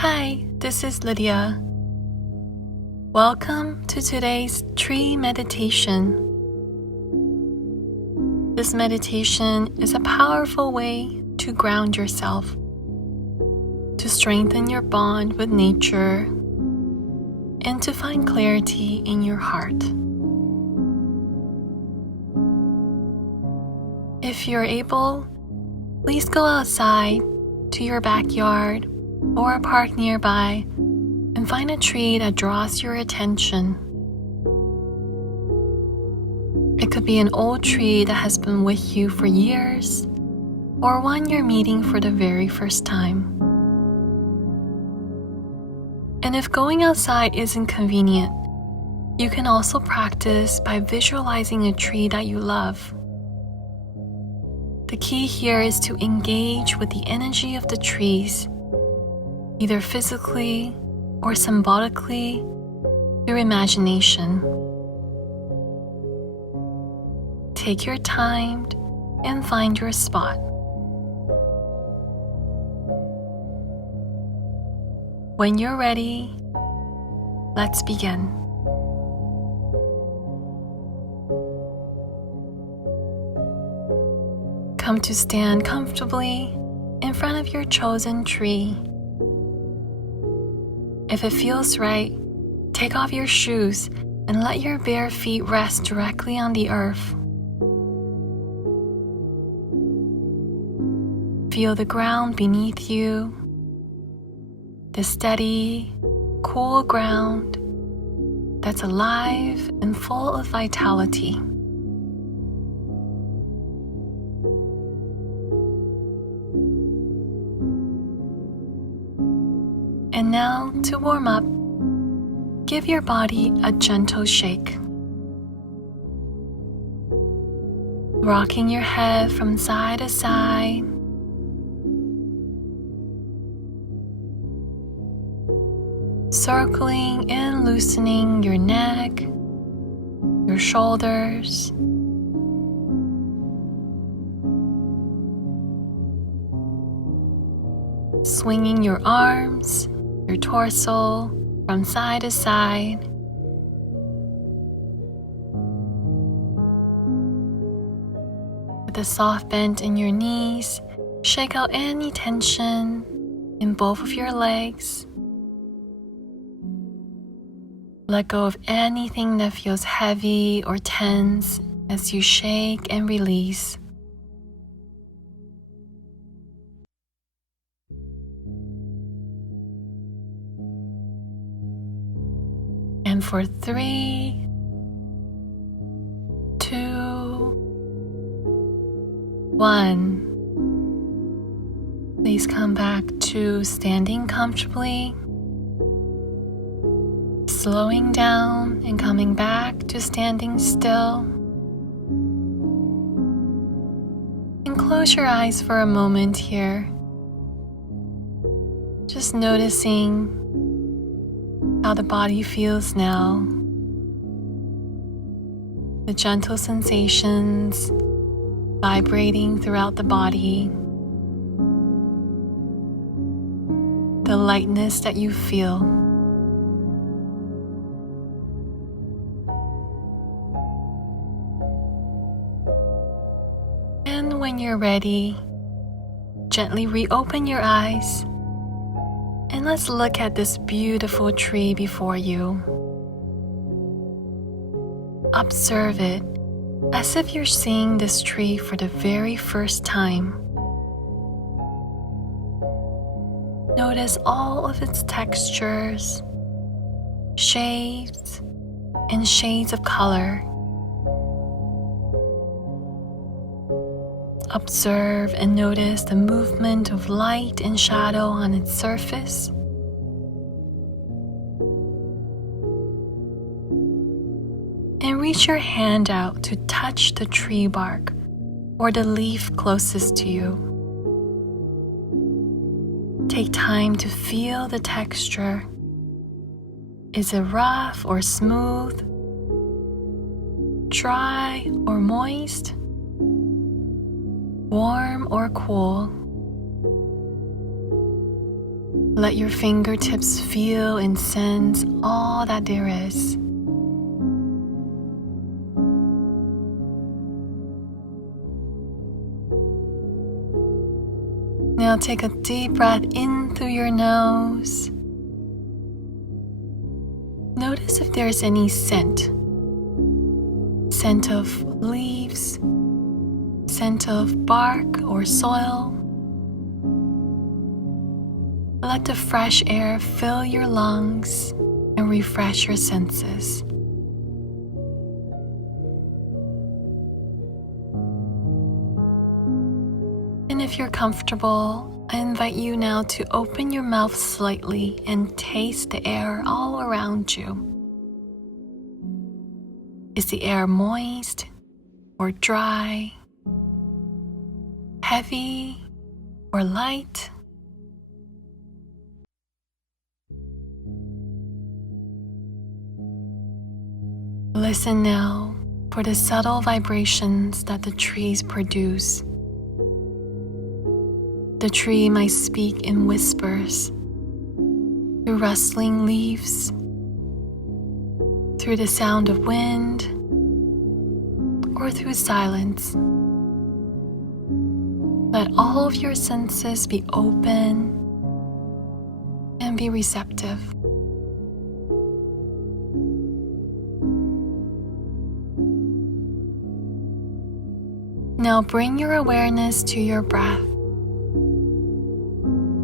Hi, this is Lydia. Welcome to today's tree meditation. This meditation is a powerful way to ground yourself, to strengthen your bond with nature, and to find clarity in your heart. If you're able, please go outside to your backyard or a park nearby and find a tree that draws your attention. It could be an old tree that has been with you for years, or one you're meeting for the very first time. And if going outside isn't convenient, you can also practice by visualizing a tree that you love. The key here is to engage with the energy of the trees, either physically or symbolically through imagination. Take your time and find your spot. When you're ready, let's begin. Come to stand comfortably in front of your chosen tree. If it feels right, take off your shoes and let your bare feet rest directly on the earth. Feel the ground beneath you, the steady, cool ground that's alive and full of vitality. And now, to warm up, give your body a gentle shake. Rocking your head from side to side. Circling and loosening your neck, your shoulders. Swinging your arms, your torso from side to side. With a soft bend in your knees, shake out any tension in both of your legs. Let go of anything that feels heavy or tense as you shake and release. And for 3, 2, 1, please come back to standing comfortably, slowing down and coming back to standing still. And close your eyes for a moment here, just noticing how the body feels now, the gentle sensations vibrating throughout the body, the lightness that you feel. And when you're ready, gently reopen your eyes. And let's look at this beautiful tree before you. Observe it as if you're seeing this tree for the very first time. Notice all of its textures, shapes, and shades of color. Observe and notice the movement of light and shadow on its surface. And reach your hand out to touch the tree bark or the leaf closest to you. Take time to feel the texture. Is it rough or smooth? Dry or moist? Warm or cool? Let your fingertips feel and sense all that there is. Now take a deep breath in through your nose. Notice if there's any scent. Scent of leaves, scent of bark or soil. Let the fresh air fill your lungs and refresh your senses. And if you're comfortable, I invite you now to open your mouth slightly and taste the air all around you. Is the air moist or dry, heavy or light? Listen now for the subtle vibrations that the trees produce. The tree might speak in whispers, through rustling leaves, through the sound of wind, or through silence. Let all of your senses be open and be receptive. Now bring your awareness to your breath.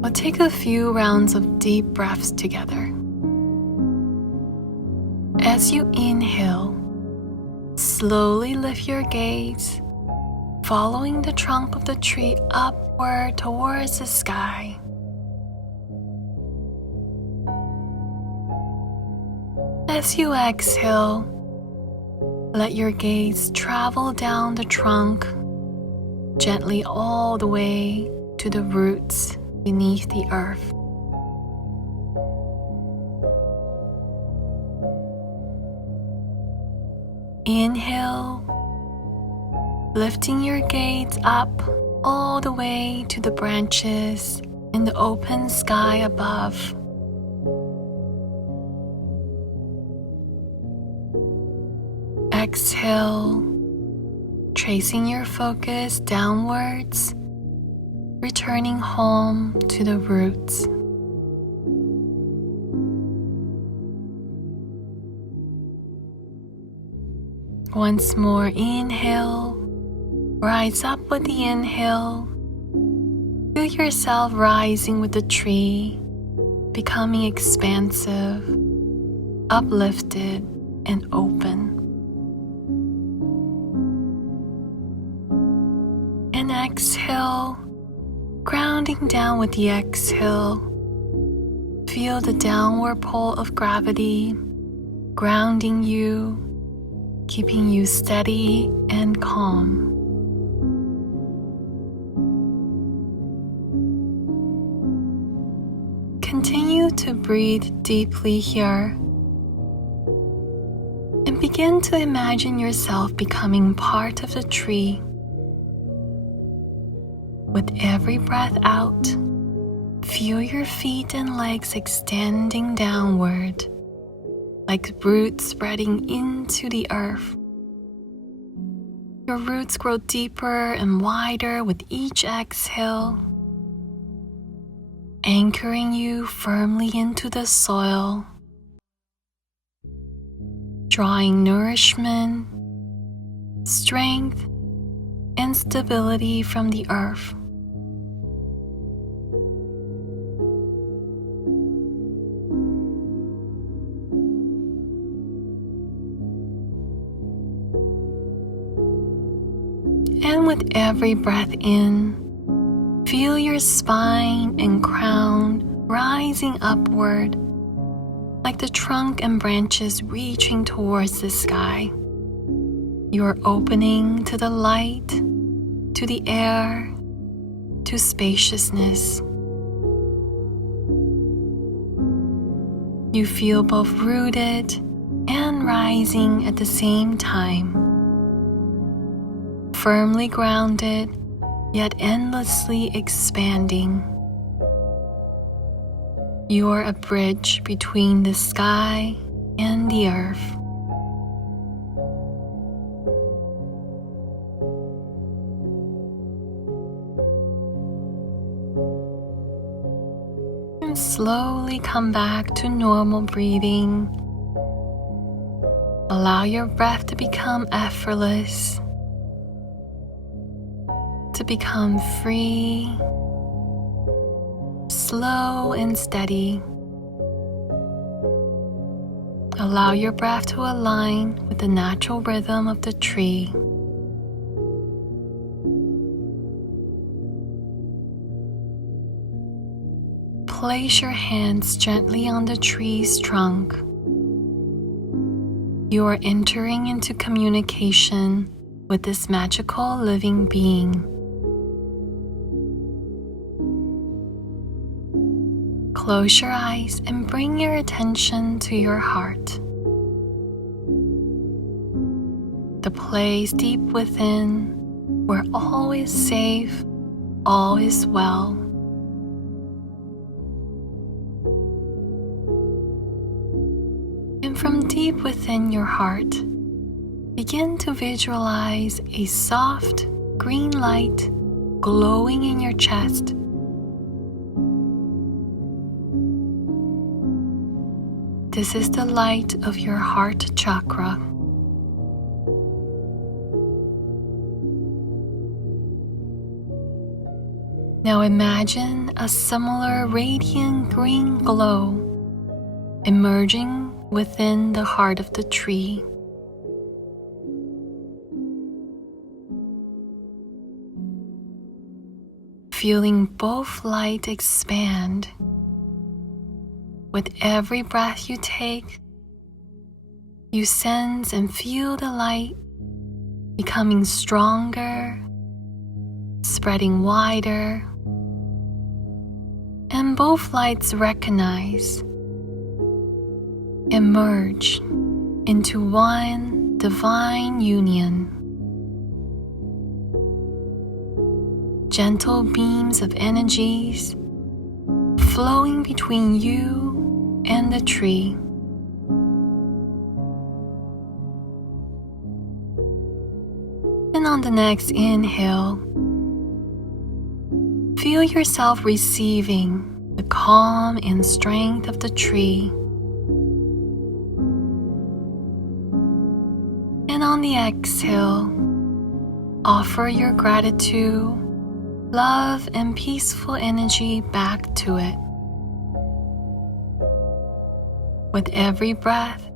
We'll take a few rounds of deep breaths together. As you inhale, slowly lift your gaze, following the trunk of the tree upward towards the sky. As you exhale, let your gaze travel down the trunk, gently all the way to the roots beneath the earth. Inhale, lifting your gaze up all the way to the branches in the open sky above. Exhale, tracing your focus downwards, returning home to the roots. Once more, inhale, rise up with the inhale. Feel yourself rising with the tree, becoming expansive, uplifted, and open. And exhale, grounding down with the exhale. Feel the downward pull of gravity, grounding you, keeping you steady and calm. Continue to breathe deeply here and begin to imagine yourself becoming part of the tree. With every breath out, feel your feet and legs extending downward, like roots spreading into the earth. Your roots grow deeper and wider with each exhale, anchoring you firmly into the soil, drawing nourishment, strength, and stability from the earth. And with every breath in, feel your spine and crown rising upward, like the trunk and branches reaching towards the sky. You are opening to the light, to the air, to spaciousness. You feel both rooted and rising at the same time. Firmly grounded, yet endlessly expanding. You're a bridge between the sky and the earth. And slowly come back to normal breathing. Allow your breath to become effortless, to become free, slow and steady. Allow your breath to align with the natural rhythm of the tree. Place your hands gently on the tree's trunk. You are entering into communication with this magical living being. Close your eyes and bring your attention to your heart, the place deep within where all is safe, all is well. And from deep within your heart, begin to visualize a soft green light glowing in your chest. This is the light of your heart chakra. Now imagine a similar radiant green glow emerging within the heart of the tree. Feeling both light expand. With every breath you take, you sense and feel the light becoming stronger, spreading wider, and both lights recognize and merge into one divine union. Gentle beams of energies flowing between you and the tree. And on the next inhale, feel yourself receiving the calm and strength of the tree. And on the exhale, offer your gratitude, love, and peaceful energy back to it. With every breath,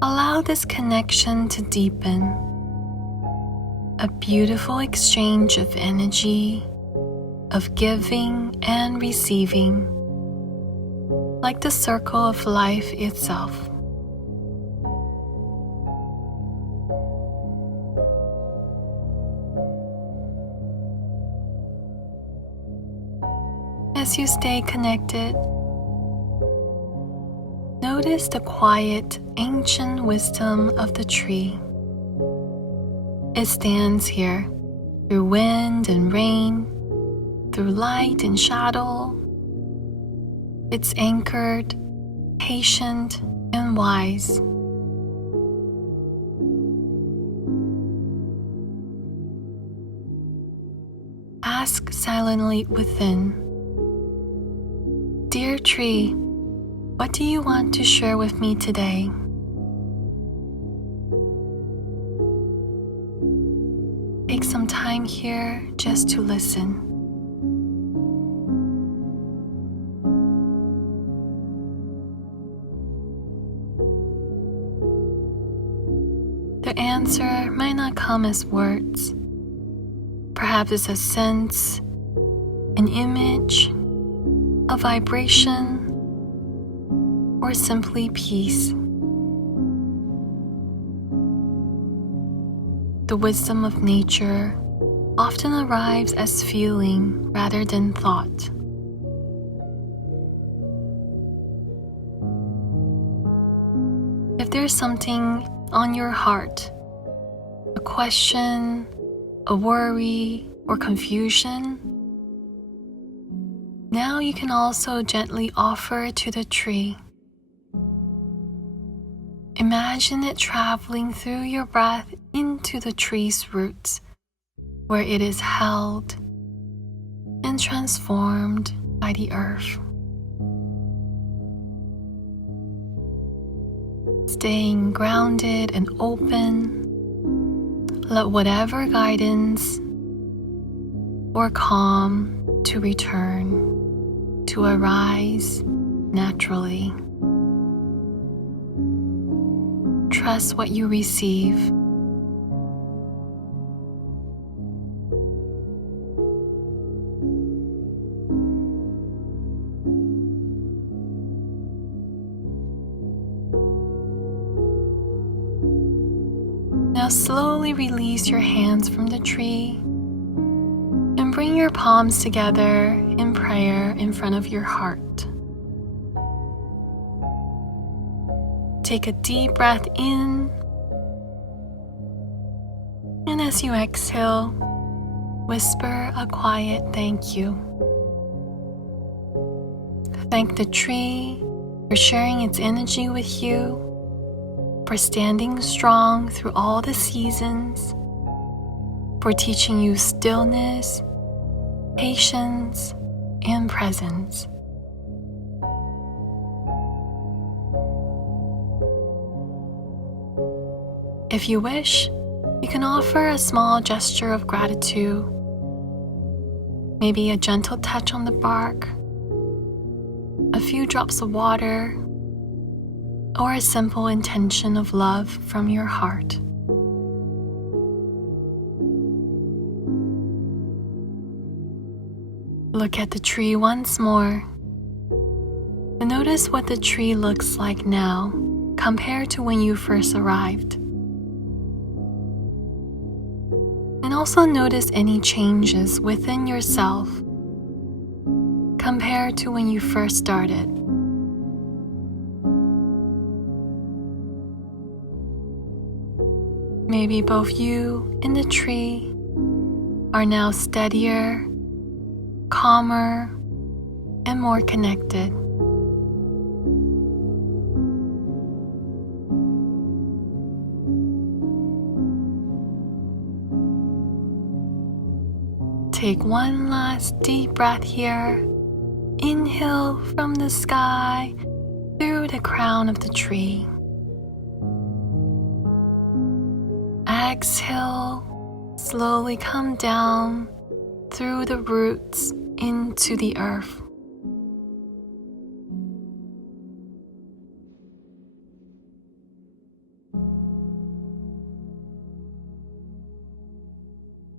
allow this connection to deepen. A beautiful exchange of energy, of giving and receiving, like the circle of life itself. As you stay connected, notice the quiet, ancient wisdom of the tree. It stands here through wind and rain, through light and shadow. It's anchored, patient, and wise. Ask silently within, "Dear tree, what do you want to share with me today?" Take some time here just to listen. The answer might not come as words. Perhaps it's a sense, an image, a vibration, or simply peace. The wisdom of nature often arrives as feeling rather than thought. If there's something on your heart, a question, a worry, or confusion, now you can also gently offer it to the tree. Imagine it traveling through your breath into the tree's roots, where it is held and transformed by the earth. Staying grounded and open, let whatever guidance or calm to return, to arise naturally. Trust what you receive. Now slowly release your hands from the tree and bring your palms together in prayer in front of your heart. Take a deep breath in, and as you exhale, whisper a quiet thank you. Thank the tree for sharing its energy with you, for standing strong through all the seasons, for teaching you stillness, patience, and presence. If you wish, you can offer a small gesture of gratitude, maybe a gentle touch on the bark, a few drops of water, or a simple intention of love from your heart. Look at the tree once more and notice what the tree looks like now compared to when you first arrived. And also notice any changes within yourself compared to when you first started. Maybe both you and the tree are now steadier, calmer, and more connected. Take one last deep breath here. Inhale from the sky through the crown of the tree. Exhale, slowly come down through the roots into the earth.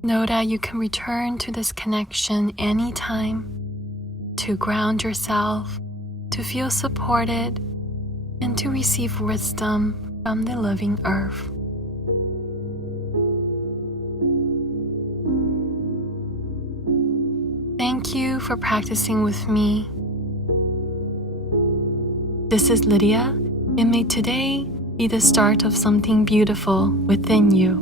Know that you can return to this connection anytime to ground yourself, to feel supported, and to receive wisdom from the living earth. Thank you for practicing with me. This is Lydia, and may today be the start of something beautiful within you.